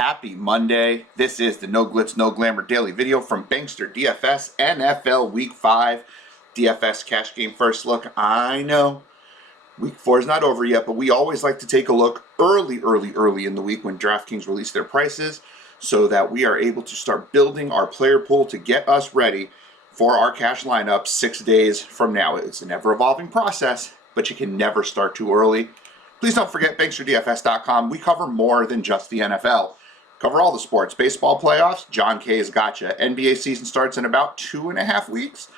Happy Monday. This is the No Glitz, No Glamour daily video from Bankster DFS NFL Week 5 DFS Cash Game first look. I know Week 4 is not over yet, but we always like to take a look early in the week when DraftKings release their prices so that we are able to start building our player pool to get us ready for our cash lineup 6 days from now. It's an ever-evolving process, but you can never start too early. Please don't forget banksterdfs.com. We cover more than just the NFL. Cover all the sports. Baseball playoffs, John K's gotcha. NBA season starts in about 2.5 weeks.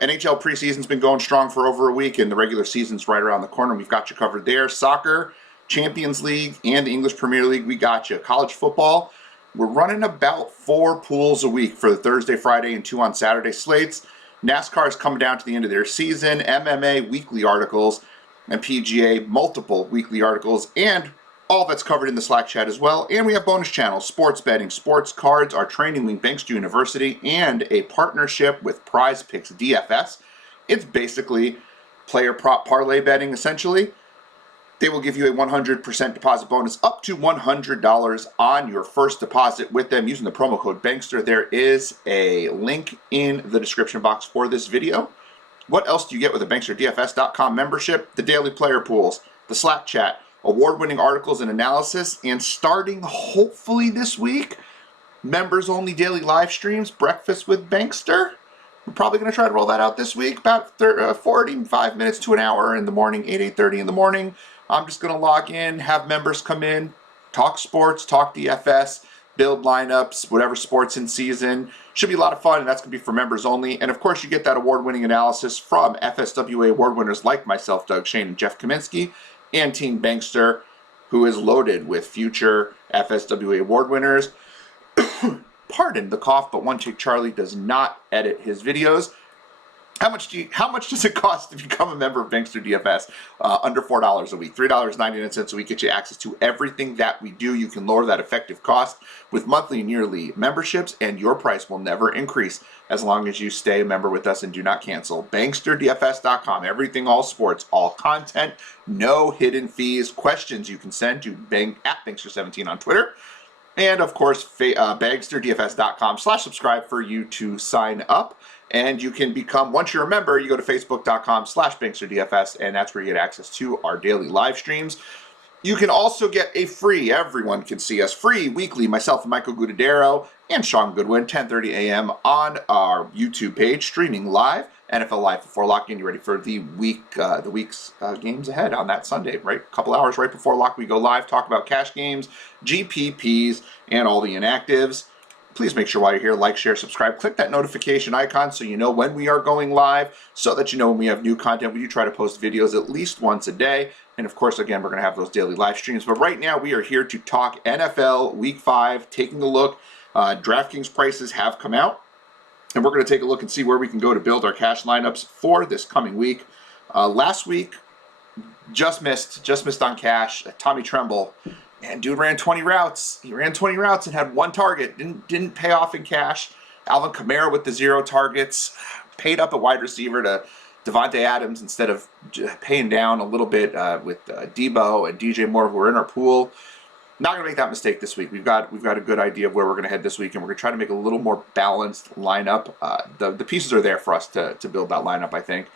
NHL preseason's been going strong for over a week, and the regular season's right around the corner. We've got you covered there. Soccer, Champions League, and the English Premier League, we got you. College football, we're running about 4 pools a week for the Thursday, Friday, and 2 on Saturday slates. NASCAR is coming down to the end of their season. MMA, weekly articles, and PGA, multiple weekly articles, and all that's covered in the Slack chat as well. And we have bonus channels, sports betting, sports cards, our training link, Bankster University, and a partnership with Prize Picks DFS. It's basically player prop parlay betting, essentially. They will give you a 100% deposit bonus up to $100 on your first deposit with them using the promo code Bankster. There is a link in the description box for this video. What else do you get with a BanksterDFS.com membership? The daily player pools, the Slack chat, award-winning articles and analysis, and starting hopefully this week, members-only daily live streams, breakfast with Bankster. We're probably going to try to roll that out this week, about 45 minutes to an hour in the morning, 8:30 in the morning. I'm just going to log in, have members come in, talk sports, talk DFS, build lineups, whatever sports in season. Should be a lot of fun, and that's going to be for members only. And of course, you get that award-winning analysis from FSWA award winners like myself, Doug Shane, and Jeff Kaminsky, and Team Bankster, who is loaded with future FSWA award winners. Pardon the cough, but One Chick Charlie does not edit his videos. How much does it cost to become a member of Bankster DFS? Under $4 a week, $3.99 a week gets you access to everything that we do. You can lower that effective cost with monthly and yearly memberships, and your price will never increase as long as you stay a member with us and do not cancel. BanksterDFS.com, everything, all sports, all content, no hidden fees. Questions you can send to Bankster17 on Twitter. And of course, BanksterDFS.com/subscribe for you to sign up. And you can become, once you're a member, you go to Facebook.com/BanksterDFS, and that's where you get access to our daily live streams. You can also get a free, everyone can see us, free weekly, myself and Michael Gudadero and Sean Goodwin, 10:30 a.m. on our YouTube page, streaming live, NFL Live before lock-in. You ready for the week's games ahead on that Sunday, right? A couple hours right before lock, we go live, talk about cash games, GPPs, and all the inactives. Please make sure while you're here, like, share, subscribe, click that notification icon so you know when we are going live, so that you know when we have new content. We do try to post videos at least once a day. And of course, again, we're going to have those daily live streams. But right now, we are here to talk NFL Week 5, taking a look. DraftKings prices have come out, and we're going to take a look and see where we can go to build our cash lineups for this coming week. Last week, just missed on cash. Tommy Tremble. And dude ran 20 routes. He ran 20 routes and had 1 target. Didn't pay off in cash. Alvin Kamara with the 0 targets. Paid up at wide receiver to Devontae Adams instead of paying down a little bit with Debo and DJ Moore, who are in our pool. Not going to make that mistake this week. We've got a good idea of where we're going to head this week, and we're going to try to make a little more balanced lineup. The pieces are there for us to build that lineup, I think.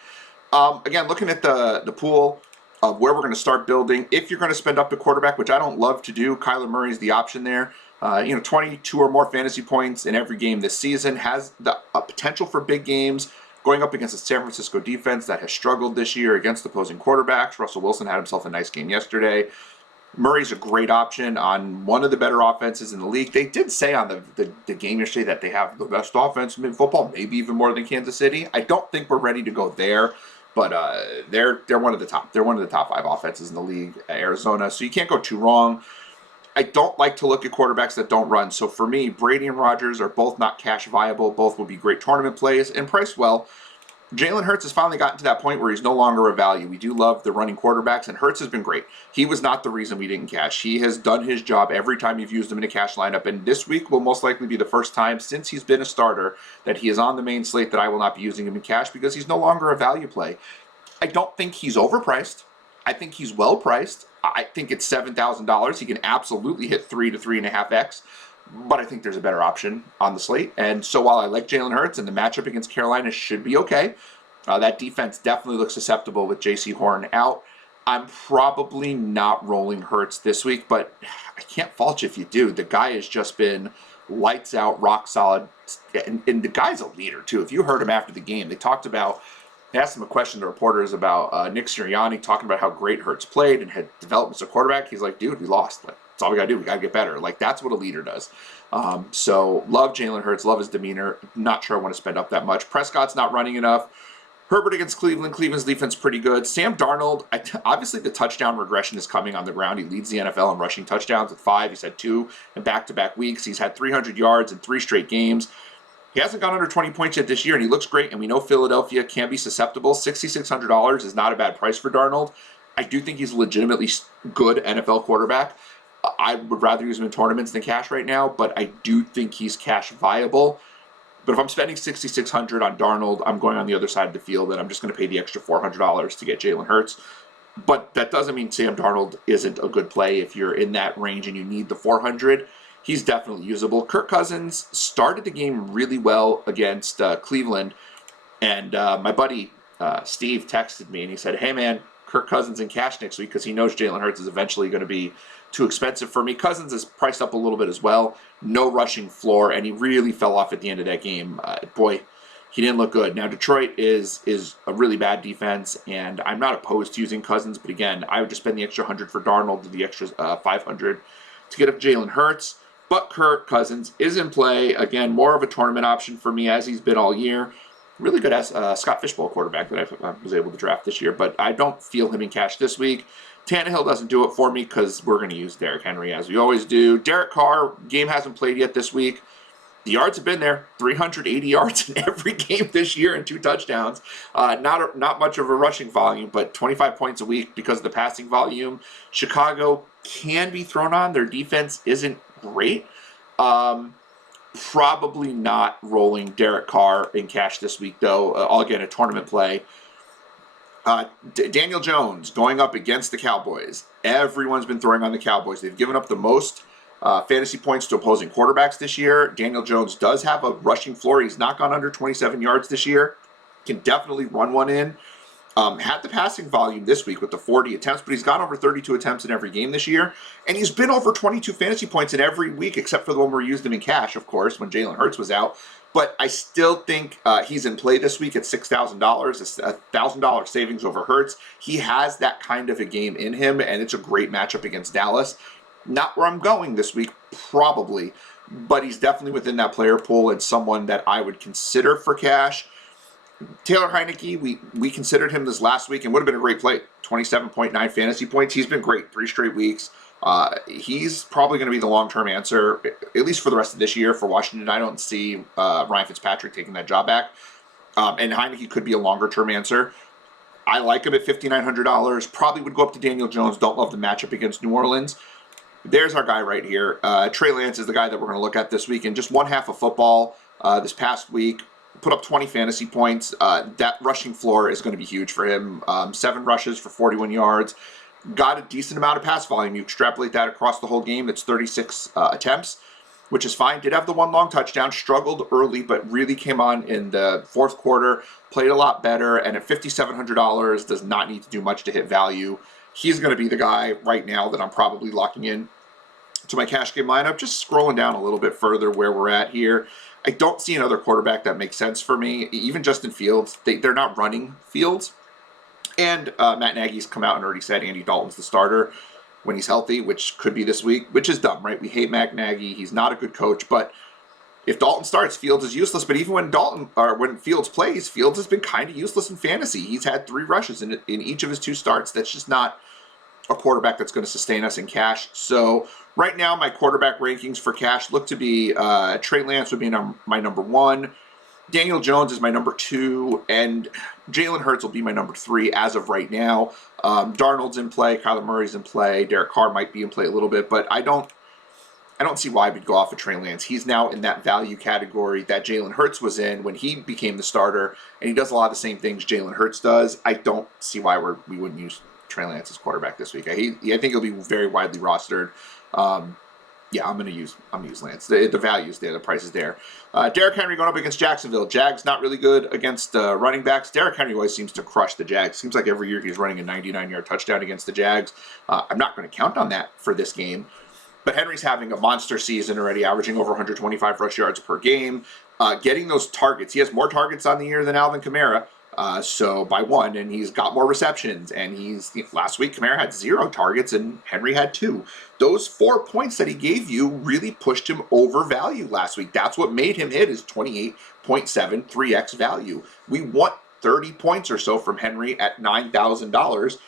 Again, looking at the pool of where we're going to start building. If you're going to spend up to quarterback, which I don't love to do, Kyler Murray is the option there. 22 or more fantasy points in every game this season, has the potential for big games, going up against a San Francisco defense that has struggled this year against opposing quarterbacks. Russell Wilson had himself a nice game yesterday. Murray's a great option on one of the better offenses in the league. They did say on the game yesterday that they have the best offense in football, maybe even more than Kansas City. I don't think we're ready to go there. But they're one of the top. They're one of the top 5 offenses in the league, Arizona. So you can't go too wrong. I don't like to look at quarterbacks that don't run. So for me, Brady and Rodgers are both not cash viable. Both will be great tournament plays and priced well. Jalen Hurts has finally gotten to that point where he's no longer a value. We do love the running quarterbacks, and Hurts has been great. He was not the reason we didn't cash. He has done his job every time you've used him in a cash lineup, and this week will most likely be the first time since he's been a starter that he is on the main slate that I will not be using him in cash because he's no longer a value play. I don't think he's overpriced. I think he's well priced. I think it's $7,000. He can absolutely hit 3 to 3.5x. But I think there's a better option on the slate. And so while I like Jalen Hurts and the matchup against Carolina should be okay, that defense definitely looks susceptible with J.C. Horn out. I'm probably not rolling Hurts this week, but I can't fault you if you do. The guy has just been lights out, rock solid. And the guy's a leader, too. If you heard him after the game, they asked him a question, the reporters, about Nick Sirianni talking about how great Hurts played and had developed as a quarterback. He's like, dude, we lost. Like, that's all we got to do. We got to get better. Like, that's what a leader does. So love Jalen Hurts, love his demeanor. Not sure I want to spend up that much. Prescott's not running enough. Herbert against Cleveland. Cleveland's defense pretty good. Sam Darnold, obviously the touchdown regression is coming on the ground. He leads the NFL in rushing touchdowns with 5. He's had 2 in back-to-back weeks. He's had 300 yards in 3 straight games. He hasn't gone under 20 points yet this year, and he looks great, and we know Philadelphia can be susceptible. $6,600 is not a bad price for Darnold. I do think he's a legitimately good NFL quarterback. I would rather use him in tournaments than cash right now, but I do think he's cash viable. But if I'm spending $6,600 on Darnold, I'm going on the other side of the field, and I'm just going to pay the extra $400 to get Jalen Hurts. But that doesn't mean Sam Darnold isn't a good play if you're in that range and you need the $400. He's definitely usable. Kirk Cousins started the game really well against Cleveland, and my buddy Steve texted me, and he said, hey, man, Kirk Cousins in cash next week because he knows Jalen Hurts is eventually going to be too expensive for me. Cousins is priced up a little bit as well. No rushing floor, and he really fell off at the end of that game. Boy, he didn't look good. Now, Detroit is a really bad defense, and I'm not opposed to using Cousins, but again, I would just spend the extra 100 for Darnold, the extra 500 to get up Jalen Hurts. But Kirk Cousins is in play. Again, more of a tournament option for me as he's been all year. Really good as Scott Fishbowl quarterback that I was able to draft this year, but I don't feel him in cash this week. Tannehill doesn't do it for me because we're going to use Derrick Henry as we always do. Derek Carr, game hasn't played yet this week. The yards have been there, 380 yards in every game this year and 2 touchdowns. Not much of a rushing volume, but 25 points a week because of the passing volume. Chicago can be thrown on. Their defense isn't great. Probably not rolling Derek Carr in cash this week, though. Again, a tournament play. Daniel Jones going up against the Cowboys. Everyone's been throwing on the Cowboys. They've given up the most fantasy points to opposing quarterbacks this year. Daniel Jones does have a rushing floor. He's not gone under 27 yards this year. Can definitely run one in. Had the passing volume this week with the 40 attempts, but he's gone over 32 attempts in every game this year. And he's been over 22 fantasy points in every week, except for the one where we used him in cash, of course, when Jalen Hurts was out. But I still think he's in play this week at $6,000. It's a $1,000 savings over Hurts. He has that kind of a game in him, and it's a great matchup against Dallas. Not where I'm going this week, probably, but he's definitely within that player pool and someone that I would consider for cash. Taylor Heineke, we considered him this last week and would have been a great play. 27.9 fantasy points. He's been great 3 straight weeks. He's probably going to be the long-term answer, at least for the rest of this year for Washington. I don't see Ryan Fitzpatrick taking that job back. And Heineke could be a longer-term answer. I like him at $5,900. Probably would go up to Daniel Jones. Don't love the matchup against New Orleans. There's our guy right here. Trey Lance is the guy that we're going to look at this week. In just one half of football this past week, put up 20 fantasy points. That rushing floor is going to be huge for him. 7 rushes for 41 yards. Got a decent amount of pass volume. You extrapolate that across the whole game, it's 36 attempts, which is fine. Did have the 1 long touchdown, struggled early, but really came on in the 4th quarter, played a lot better, and at $5,700 does not need to do much to hit value. He's going to be the guy right now that I'm probably locking in to my cash game lineup. Just scrolling down a little bit further where we're at here. I don't see another quarterback that makes sense for me. Even Justin Fields, they're not running Fields. And Matt Nagy's come out and already said Andy Dalton's the starter when he's healthy, which could be this week, which is dumb, right? We hate Matt Nagy. He's not a good coach, but if Dalton starts, Fields is useless. But even when Fields plays, Fields has been kind of useless in fantasy. He's had 3 rushes in each of his 2 starts. That's just not a quarterback that's going to sustain us in cash. So right now, my quarterback rankings for cash look to be Trey Lance would be my number 1. Daniel Jones is my number 2, and Jalen Hurts will be my number 3 as of right now. Darnold's in play, Kyler Murray's in play, Derek Carr might be in play a little bit, but I don't see why we'd go off of Trey Lance. He's now in that value category that Jalen Hurts was in when he became the starter, and he does a lot of the same things Jalen Hurts does. I don't see why we wouldn't use Trey Lance's quarterback this week. I think he'll be very widely rostered. Yeah, I'm gonna use Lance. The value's there, the price is there. Derrick Henry going up against Jacksonville. Jags not really good against running backs. Derrick Henry always seems to crush the Jags. Seems like every year he's running a 99-yard touchdown against the Jags. I'm not going to count on that for this game. But Henry's having a monster season already, averaging over 125 rush yards per game. Getting those targets. He has more targets on the year than Alvin Kamara. So by one, and he's got more receptions, and last week Kamara had 0 targets and Henry had 2. Those 4 points that he gave you really pushed him over value last week. That's what made him hit his 28.7 3x value. We want 30 points or so from Henry at $9,000.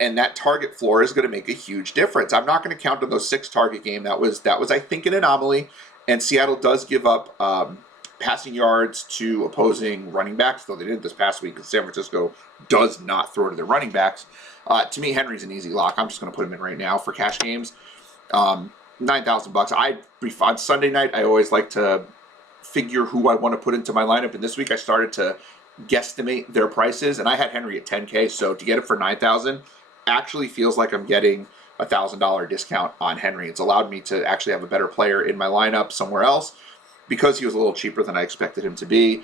And that target floor is going to make a huge difference. I'm not going to count on those 6 target game. That was I think an anomaly, and Seattle does give up passing yards to opposing running backs, though they did this past week because San Francisco does not throw to their running backs. To me, Henry's an easy lock. I'm just going to put him in right now for cash games. $9,000. On Sunday night, I always like to figure who I want to put into my lineup, and this week I started to guesstimate their prices, and I had Henry at $10K, so to get it for $9,000 actually feels like I'm getting a $1,000 discount on Henry. It's allowed me to actually have a better player in my lineup somewhere else, because he was a little cheaper than I expected him to be.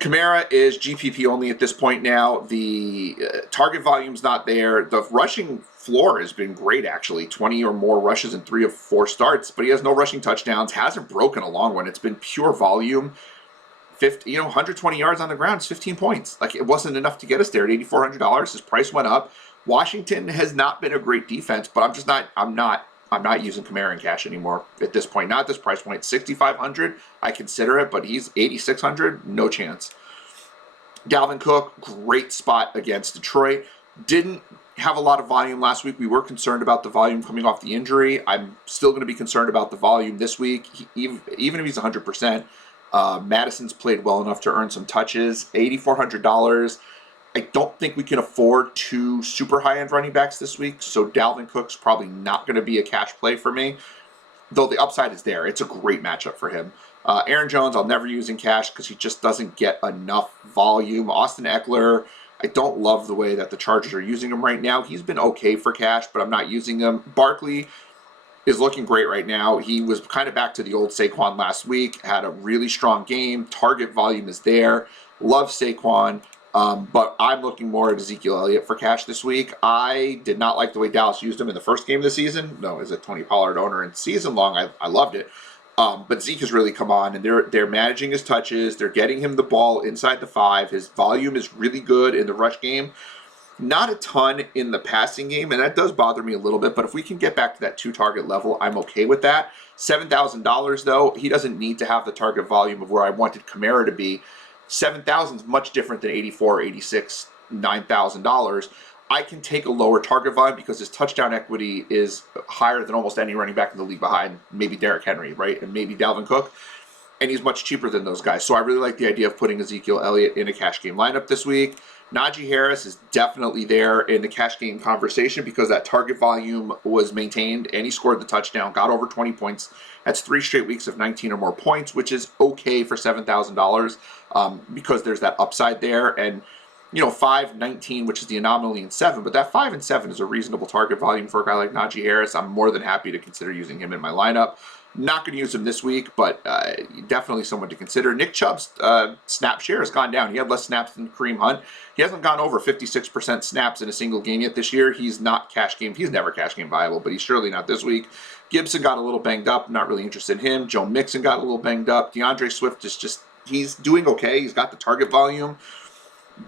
Kamara is GPP only at this point now. The target volume's not there. The rushing floor has been great, actually. 20 or more rushes in 3 of 4 starts, but he has no rushing touchdowns. Hasn't broken a long one. It's been pure volume. 120 yards on the ground is 15 points. Like, it wasn't enough to get us there at $8,400. His price went up. Washington has not been a great defense, but I'm not using Kamara in cash anymore at this point. Not at this price point. $6,500, I consider it, but he's $8,600, no chance. Dalvin Cook, great spot against Detroit. Didn't have a lot of volume last week. We were concerned about the volume coming off the injury. I'm still going to be concerned about the volume this week, even if he's 100%. Madison's played well enough to earn some touches. $8,400. I don't think we can afford 2 super high-end running backs this week, so Dalvin Cook's probably not going to be a cash play for me, though the upside is there. It's a great matchup for him. Aaron Jones, I'll never use in cash because he just doesn't get enough volume. Austin Eckler, I don't love the way that the Chargers are using him right now. He's been okay for cash, but I'm not using him. Barkley is looking great right now. He was kind of back to the old Saquon last week, had a really strong game. Target volume is there. Love Saquon. But I'm looking more at Ezekiel Elliott for cash this week. I did not like the way Dallas used him in the first game of the season. No, as a Tony Pollard owner and season long, I loved it. But Zeke has really come on, and they're managing his touches. They're getting him the ball inside the 5. His volume is really good in the rush game. Not a ton in the passing game, and that does bother me a little bit. But if we can get back to that 2-target level, I'm okay with that. $7,000, though, he doesn't need to have the target volume of where I wanted Kamara to be. $7,000 is much different than $84, $86, $9,000. I can take a lower target volume because his touchdown equity is higher than almost any running back in the league behind maybe Derrick Henry, right? And maybe Dalvin Cook. And he's much cheaper than those guys. So I really like the idea of putting Ezekiel Elliott in a cash game lineup this week. Najee Harris is definitely there in the cash game conversation because that target volume was maintained and he scored the touchdown, got over 20 points. That's 3 straight weeks of 19 or more points, which is okay for $7,000 because there's that upside there. And 5, 19, which is the anomaly in 7, but that 5 and 7 is a reasonable target volume for a guy like Najee Harris. I'm more than happy to consider using him in my lineup. Not going to use him this week, but definitely someone to consider. Nick Chubb's snap share has gone down. He had less snaps than Kareem Hunt. He hasn't gone over 56% snaps in a single game yet this year. He's not cash game. He's never cash game viable, but he's surely not this week. Gibson got a little banged up. Not really interested in him. Joe Mixon got a little banged up. DeAndre Swift is just, he's doing okay. He's got the target volume.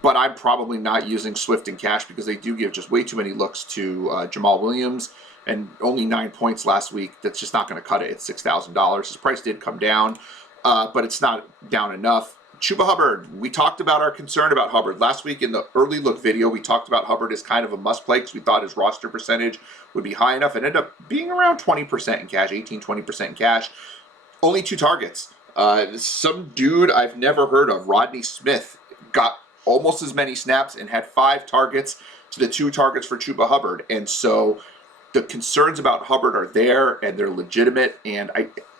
But I'm probably not using Swift in cash because they do give just way too many looks to Jamal Williams. And only 9 points last week. That's just not going to cut it at $6,000. His price did come down, but it's not down enough. Chuba Hubbard. We talked about our concern about Hubbard. Last week in the early look video, we talked about Hubbard as kind of a must play because we thought his roster percentage would be high enough. It ended up being around 20% in cash, 18, 20% in cash. Only 2 targets. Some dude I've never heard of, Rodney Smith, got almost as many snaps and had 5 targets to the 2 targets for Chuba Hubbard. And so the concerns about Hubbard are there, and they're legitimate. And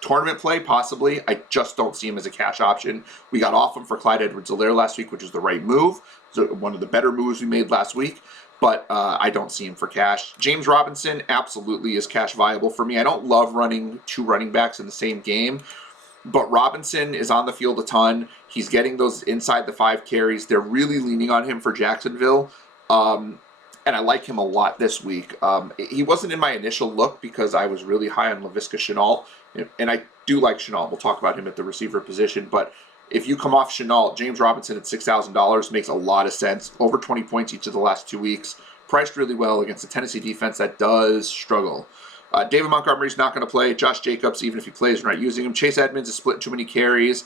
tournament play, possibly. I just don't see him as a cash option. We got off him for Clyde Edwards-Helaire last week, which was the right move. So one of the better moves we made last week. but I don't see him for cash. James Robinson absolutely is cash viable for me. I don't love running 2 running backs in the same game, but Robinson is on the field a ton. He's getting those inside the 5 carries. They're really leaning on him for Jacksonville. And I like him a lot this week. He wasn't in my initial look because I was really high on Laviska Shenault, and I do like Shenault. We'll talk about him at the receiver position, but if you come off Shenault, James Robinson at $6,000 makes a lot of sense. Over 20 points each of the last 2 weeks. Priced really well against a Tennessee defense that does struggle. David Montgomery's not going to play. Josh Jacobs, even if he plays, we're not using him. Chase Edmonds is split too many carries.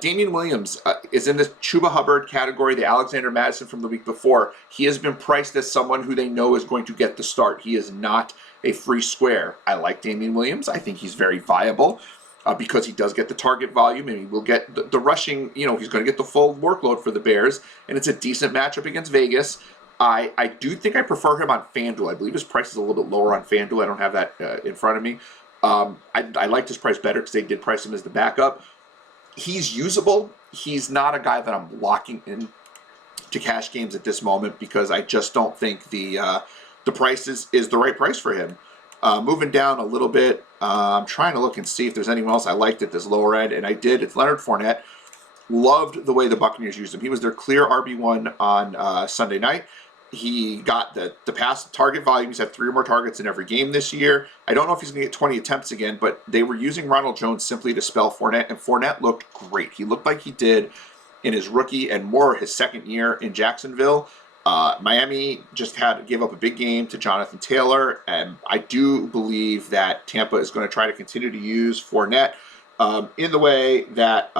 Damian Williams is in this Chuba Hubbard category, the Alexander Madison from the week before. He has been priced as someone who they know is going to get the start. He is not a free square. I like Damian Williams. I think he's very viable because he does get the target volume and he will get the rushing. He's going to get the full workload for the Bears, and it's a decent matchup against Vegas. I do think I prefer him on FanDuel. I believe his price is a little bit lower on FanDuel. I don't have that in front of me. I liked his price better because they did price him as the backup. He's usable. He's not a guy that I'm locking in to cash games at this moment because I just don't think the price is the right price for him. Moving down a little bit, I'm trying to look and see if there's anyone else I liked at this lower end, and I did. It's Leonard Fournette. Loved the way the Buccaneers used him. He was their clear RB1 on Sunday night. He got the pass target volume. He's had 3 or more targets in every game this year. I don't know if he's going to get 20 attempts again, but they were using Ronald Jones simply to spell Fournette, and Fournette looked great. He looked like he did in his rookie and more his second year in Jacksonville. Miami just gave up a big game to Jonathan Taylor, and I do believe that Tampa is going to try to continue to use Fournette in the way that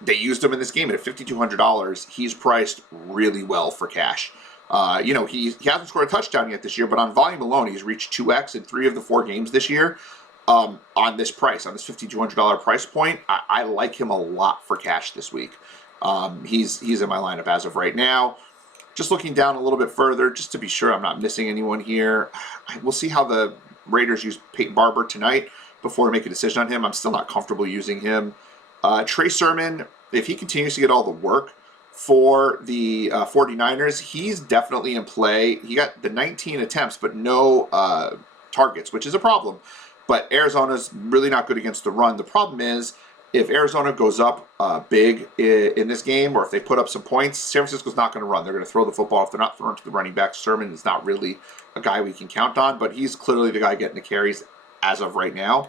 they used him in this game at $5,200. He's priced really well for cash. He hasn't scored a touchdown yet this year, but on volume alone, he's reached 2x in 3 of the 4 games this year. On this price, on this $5,200 price point, I like him a lot for cash this week. He's in my lineup as of right now. Just looking down a little bit further, just to be sure I'm not missing anyone here. We'll see how the Raiders use Peyton Barber tonight before we make a decision on him. I'm still not comfortable using him. Trey Sermon, if he continues to get all the work for the 49ers, he's definitely in play. He got the 19 attempts, but no targets, which is a problem. But Arizona's really not good against the run. The problem is, if Arizona goes up big in this game, or if they put up some points, San Francisco's not going to run. They're going to throw the football. If they're not throwing to the running back, Sermon is not really a guy we can count on, but he's clearly the guy getting the carries as of right now.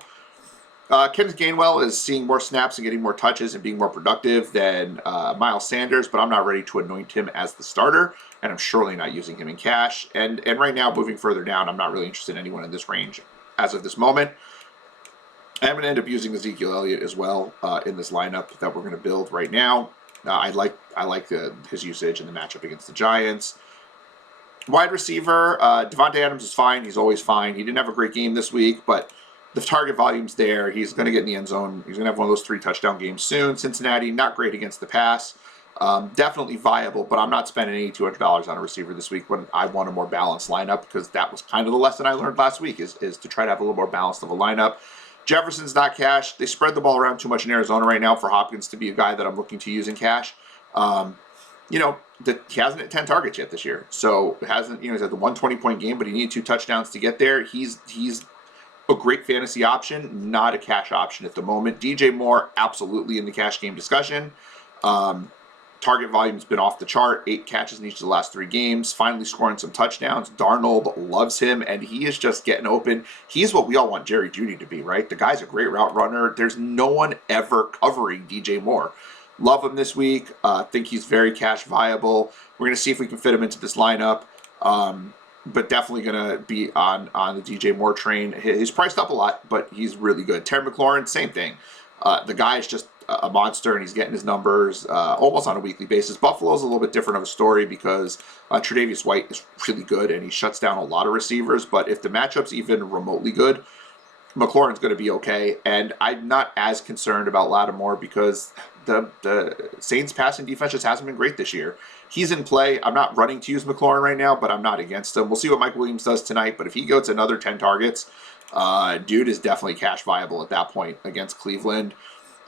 Kenneth Gainwell is seeing more snaps and getting more touches and being more productive than Miles Sanders, but I'm not ready to anoint him as the starter, and I'm surely not using him in cash. And right now, moving further down, I'm not really interested in anyone in this range as of this moment. I'm going to end up using Ezekiel Elliott as well in this lineup that we're going to build right now. I like his usage in the matchup against the Giants. Wide receiver, Devontae Adams is fine. He's always fine. He didn't have a great game this week, but the target volume's there. He's going to get in the end zone. He's going to have one of those 3 touchdown games soon. Cincinnati, not great against the pass. Definitely viable, but I'm not spending $8,200 on a receiver this week when I want a more balanced lineup, because that was kind of the lesson I learned last week, is to try to have a little more balanced of a lineup. Jefferson's not cash. They spread the ball around too much in Arizona right now for Hopkins to be a guy that I'm looking to use in cash. He hasn't hit 10 targets yet this year, so he's had the 120-point game, but he needed 2 touchdowns to get there. He's a great fantasy option, not a cash option at the moment. DJ Moore, absolutely in the cash game discussion. Target volume's been off the chart. 8 catches in each of the last 3 games. Finally scoring some touchdowns. Darnold loves him, and he is just getting open. He's what we all want Jerry Jeudy to be, right? The guy's a great route runner. There's no one ever covering DJ Moore. Love him this week. Think he's very cash viable. We're going to see if we can fit him into this lineup. But definitely going to be on the DJ Moore train. He's priced up a lot, but he's really good. Terry McLaurin, same thing. The guy is just a monster, and he's getting his numbers almost on a weekly basis. Buffalo's a little bit different of a story because Tre'Davious White is really good, and he shuts down a lot of receivers. But if the matchup's even remotely good, McLaurin's going to be okay. And I'm not as concerned about Lattimore because the Saints' passing defense just hasn't been great this year. He's in play. I'm not running to use McLaurin right now, but I'm not against him. We'll see what Mike Williams does tonight, but if he goes another 10 targets, dude is definitely cash viable at that point against Cleveland.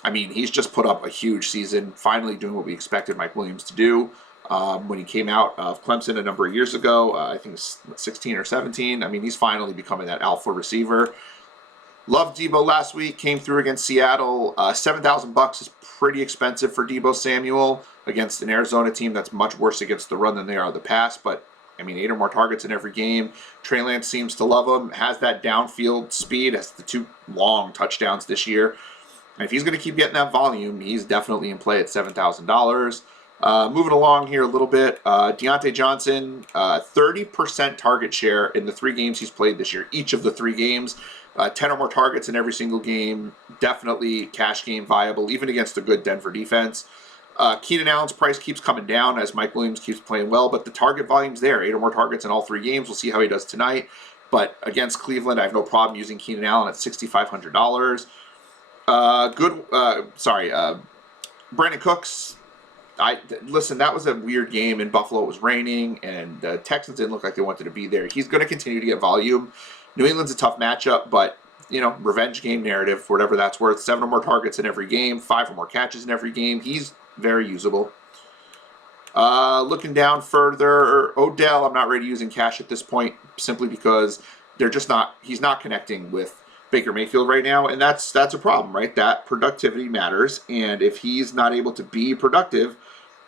I mean, he's just put up a huge season, finally doing what we expected Mike Williams to do. when he came out of Clemson a number of years ago. I think it's 16 or 17. I mean, he's finally becoming that alpha receiver. Loved Debo last week. Came through against Seattle. $7,000 is pretty expensive for Debo Samuel against an Arizona team that's much worse against the run than they are the pass. But I mean, 8 or more targets in every game. Trey Lance seems to love him. Has that downfield speed. Has the 2 long touchdowns this year. And if he's going to keep getting that volume, he's definitely in play at $7,000. Moving along here a little bit, Deontay Johnson, 30% target share in the 3 games he's played this year. Each of the 3 games, 10 or more targets in every single game. Definitely cash game viable, even against a good Denver defense. Keenan Allen's price keeps coming down as Mike Williams keeps playing well, but the target volume's there. 8 or more targets in all 3 games. We'll see how he does tonight. But against Cleveland, I have no problem using Keenan Allen at $6,500. Brandon Cooks. Listen, that was a weird game in Buffalo. It was raining, and the Texans didn't look like they wanted to be there. He's going to continue to get volume. New England's a tough matchup, but, you know, revenge game narrative, whatever that's worth. 7 or more targets in every game, 5 or more catches in every game. He's very usable. Looking down further, Odell, I'm not ready using cash at this point, simply because he's not connecting with Baker Mayfield right now, and that's a problem, right? That productivity matters, and if he's not able to be productive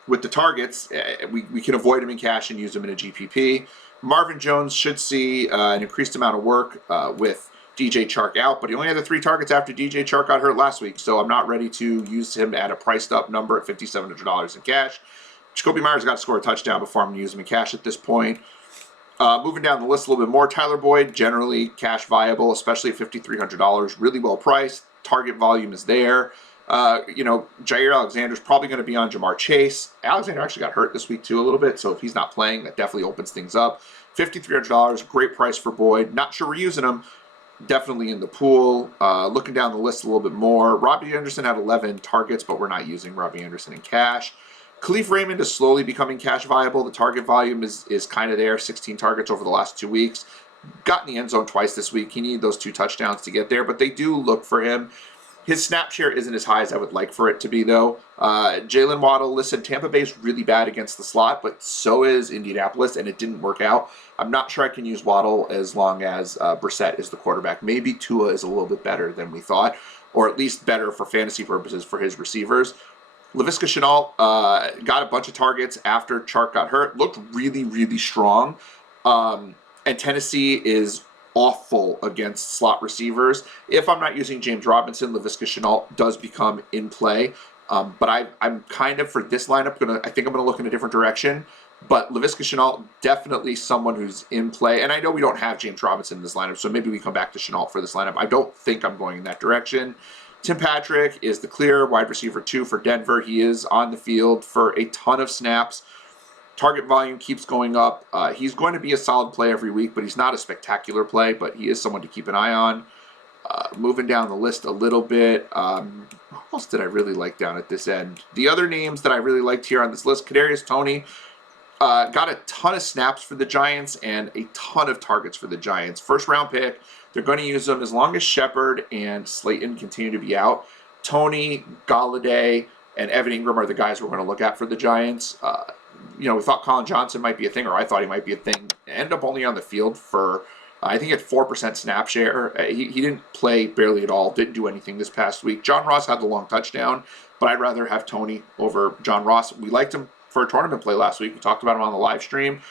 with the targets, we can avoid him in cash and use him in a GPP. Marvin Jones should see an increased amount of work with DJ Chark out, but he only had the 3 targets after DJ Chark got hurt last week, so I'm not ready to use him at a priced up number at $5,700 in cash. Jacoby Myers got to score a touchdown before I'm going to use him in cash at this point. Moving down the list a little bit more, Tyler Boyd, generally cash viable, especially at $5,300, really well priced. Target volume is there. Jair Alexander's probably going to be on Jamar Chase. Alexander actually got hurt this week too a little bit, so if he's not playing, that definitely opens things up. $5,300, great price for Boyd. Not sure we're using him. Definitely in the pool. Looking down the list a little bit more, Robbie Anderson had 11 targets, but we're not using Robbie Anderson in cash. Khalif Raymond is slowly becoming cash viable. The target volume is kind of there, 16 targets over the last 2 weeks. Got in the end zone twice this week. He needed those 2 touchdowns to get there, but they do look for him. His snap share isn't as high as I would like for it to be, though. Jalen Waddle, listen, Tampa Bay's really bad against the slot, but so is Indianapolis, and it didn't work out. I'm not sure I can use Waddle as long as Brissett is the quarterback. Maybe Tua is a little bit better than we thought, or at least better for fantasy purposes for his receivers. Laviska Shenault got a bunch of targets after Chark got hurt. Looked really, really strong. And Tennessee is awful against slot receivers. If I'm not using James Robinson, Laviska Shenault does become in play. But I'm kind of, for this lineup, I think I'm going to look in a different direction. But Laviska Shenault, definitely someone who's in play. And I know we don't have James Robinson in this lineup, so maybe we come back to Shenault for this lineup. I don't think I'm going in that direction. Tim Patrick is the clear wide receiver 2 for Denver. He is on the field for a ton of snaps. Target volume keeps going up. He's going to be a solid play every week, but he's not a spectacular play, but he is someone to keep an eye on. Moving down the list a little bit, who else did I really like down at this end? The other names that I really liked here on this list, Kadarius Toney, got a ton of snaps for the Giants and a ton of targets for the Giants. First round pick. They're going to use them as long as Shepard and Slayton continue to be out. Toney, Galladay, and Evan Ingram are the guys we're going to look at for the Giants. We thought Colin Johnson might be a thing, or I thought he might be a thing. Ended up only on the field for, I think, at 4% snap share. He didn't play barely at all, didn't do anything this past week. John Ross had the long touchdown, but I'd rather have Toney over John Ross. We liked him for a tournament play last week. We talked about him on the live stream.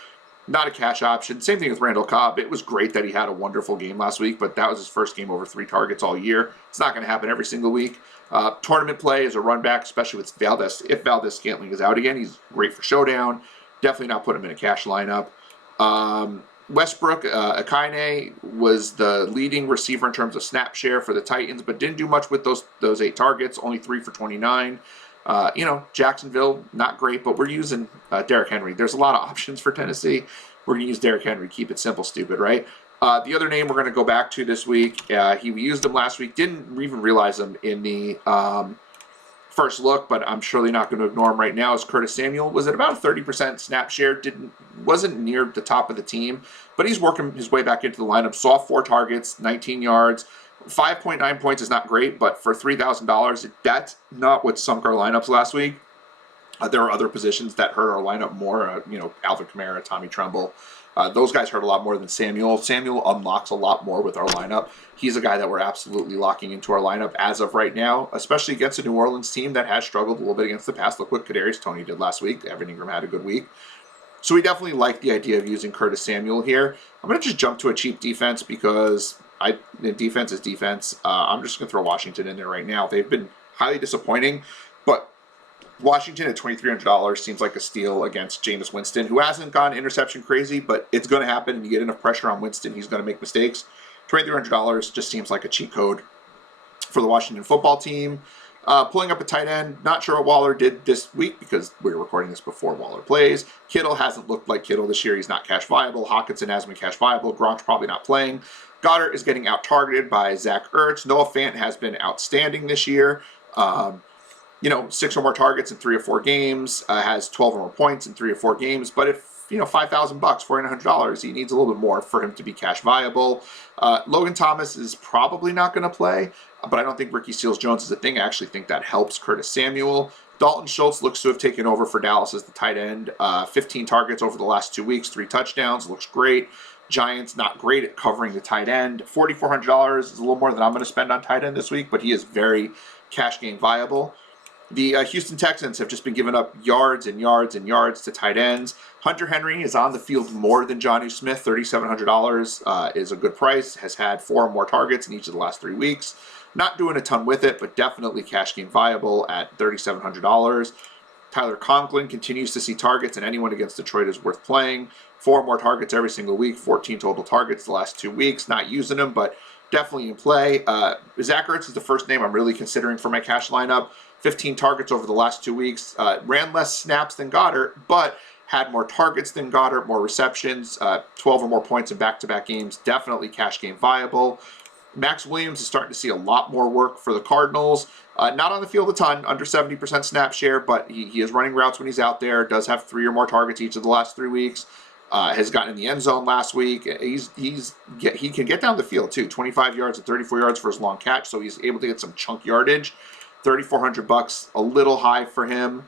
Not a cash option. Same thing with Randall Cobb. It was great that he had a wonderful game last week, but that was his first game over 3 targets all year. It's not going to happen every single week. Tournament play as a run back, especially with Valdez. If Valdez Scantling is out again, he's great for showdown. Definitely not put him in a cash lineup. Westbrook Akine was the leading receiver in terms of snap share for the Titans, but didn't do much with those 8 targets, only 3 for 29. Jacksonville, not great, but we're using Derrick Henry. There's a lot of options for Tennessee. We're going to use Derrick Henry. Keep it simple, stupid, right? The other name we're going to go back to this week, we used him last week. Didn't even realize him in the first look, but I'm surely not going to ignore him right now, is Curtis Samuel. Was at about a 30% snap share. Wasn't near the top of the team, but he's working his way back into the lineup. Saw 4 targets, 19 yards. 5.9 points is not great, but for $3,000, that's not what sunk our lineups last week. There are other positions that hurt our lineup more. You know, Alvin Kamara, Tommy Tremble. Those guys hurt a lot more than Samuel. Samuel unlocks a lot more with our lineup. He's a guy that we're absolutely locking into our lineup as of right now, especially against a New Orleans team that has struggled a little bit against the pass. Look what Kadarius Toney did last week. Evan Ingram had a good week. So we definitely like the idea of using Curtis Samuel here. I'm going to just jump to a cheap defense because defense is defense. I'm just going to throw Washington in there right now. They've been highly disappointing, but Washington at $2,300 seems like a steal against Jameis Winston, who hasn't gone interception crazy, but it's going to happen. You get enough pressure on Winston, he's going to make mistakes. $2,300 just seems like a cheat code for the Washington football team. Pulling up a tight end, not sure what Waller did this week because we're recording this before Waller plays. Kittle hasn't looked like Kittle this year. He's not cash viable. Hawkinson hasn't been cash viable. Gronk's probably not playing. Goddard is getting out-targeted by Zach Ertz. Noah Fant has been outstanding this year. You know, 6 or more targets in 3 or 4 games, has 12 or more points in 3 or 4 games. But if, you know, $5,000, $4,900, he needs a little bit more for him to be cash viable. Logan Thomas is probably not going to play, but I don't think Ricky Seals-Jones is a thing. I actually think that helps Curtis Samuel. Dalton Schultz looks to have taken over for Dallas as the tight end. 15 targets over the last 2 weeks, 3 touchdowns, looks great. Giants not great at covering the tight end. $4,400 is a little more than I'm going to spend on tight end this week, but he is very cash game viable. The Houston Texans have just been giving up yards and yards and yards to tight ends. Hunter Henry is on the field more than Jonnu Smith. $3,700 is a good price. Has had 4 or more targets in each of the last 3 weeks. Not doing a ton with it, but definitely cash game viable at $3,700. Tyler Conklin continues to see targets, and anyone against Detroit is worth playing. 4 more targets every single week. 14 total targets the last 2 weeks. Not using them, but definitely in play. Zach Ertz is the first name I'm really considering for my cash lineup. 15 targets over the last 2 weeks. Ran less snaps than Goddard, but had more targets than Goddard, more receptions, 12 or more points in back-to-back games. Definitely cash game viable. Max Williams is starting to see a lot more work for the Cardinals. Not on the field a ton, under 70% snap share, but he is running routes when he's out there. Does have 3 or more targets each of the last 3 weeks. Has gotten in the end zone last week. He can get down the field too. 25 yards and 34 yards for his long catch, so he's able to get some chunk yardage. $3,400, a little high for him.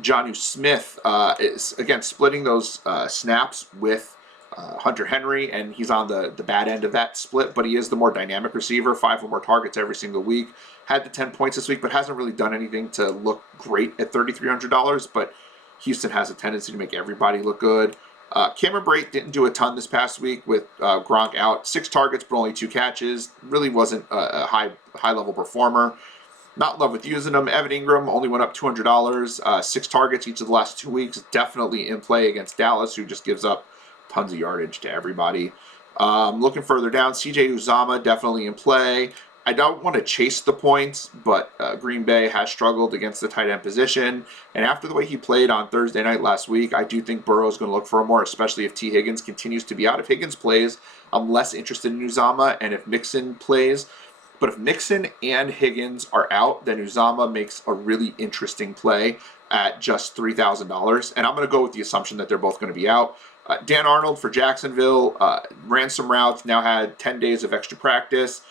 Jonnu Smith is, again, splitting those snaps with Hunter Henry, and he's on the bad end of that split, but he is the more dynamic receiver, 5 or more targets every single week. Had the 10 points this week, but hasn't really done anything to look great at $3,300, but Houston has a tendency to make everybody look good. Cameron Brate didn't do a ton this past week with Gronk out. 6 targets, but only 2 catches. Really wasn't a high-level performer. Not in love with using them. Evan Ingram only went up $200. 6 targets each of the last 2 weeks. Definitely in play against Dallas, who just gives up tons of yardage to everybody. Looking further down, CJ Uzomah definitely in play. I don't want to chase the points, but Green Bay has struggled against the tight end position. And after the way he played on Thursday night last week, I do think Burrow's going to look for more, especially if T. Higgins continues to be out. If Higgins plays, I'm less interested in Uzomah, and if Mixon plays. But if Mixon and Higgins are out, then Uzomah makes a really interesting play at just $3,000. And I'm going to go with the assumption that they're both going to be out. Dan Arnold for Jacksonville ran some routes, now had 10 days of extra practice.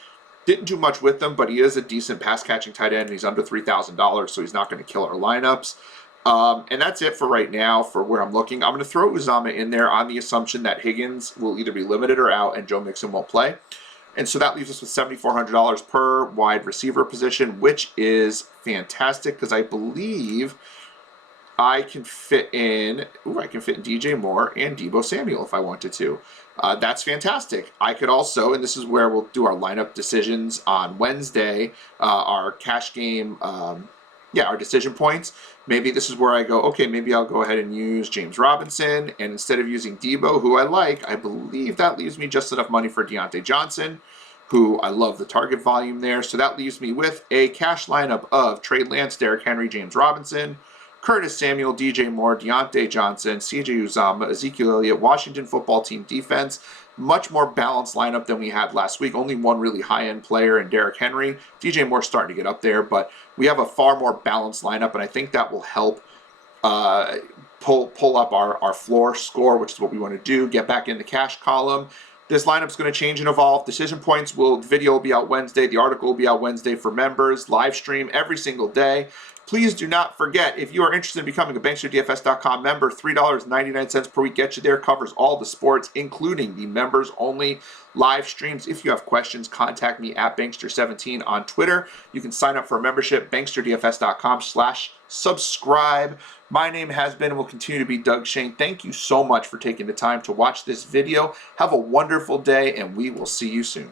Didn't do much with them, but he is a decent pass-catching tight end, and he's under $3,000, so he's not going to kill our lineups. And that's it for right now for where I'm looking. I'm going to throw Uzomah in there on the assumption that Higgins will either be limited or out, and Joe Mixon won't play. And so that leaves us with $7,400 per wide receiver position, which is fantastic because I believe I can fit in DJ Moore and Deebo Samuel if I wanted to. That's fantastic. I could also, and this is where we'll do our lineup decisions on Wednesday, our cash game, our decision points. Maybe this is where I go, okay, maybe I'll go ahead and use James Robinson, and instead of using Deebo, who I like, I believe that leaves me just enough money for Deontay Johnson, who I love the target volume there. So that leaves me with a cash lineup of Trey Lance, Derrick Henry, James Robinson, Curtis Samuel, DJ Moore, Deontay Johnson, CJ Uzomah, Ezekiel Elliott, Washington football team defense. Much more balanced lineup than we had last week. Only one really high-end player in Derrick Henry. DJ Moore's starting to get up there, but we have a far more balanced lineup, and I think that will help pull up our floor score, which is what we want to do. Get back in the cash column. This lineup's going to change and evolve. Decision points video will be out Wednesday. The article will be out Wednesday for members. Live stream every single day. Please do not forget, if you are interested in becoming a BanksterDFS.com member, $3.99 per week gets you there. Covers all the sports, including the members-only live streams. If you have questions, contact me at Bankster17 on Twitter. You can sign up for a membership, BanksterDFS.com/subscribe. My name has been and will continue to be Doug Shane. Thank you so much for taking the time to watch this video. Have a wonderful day, and we will see you soon.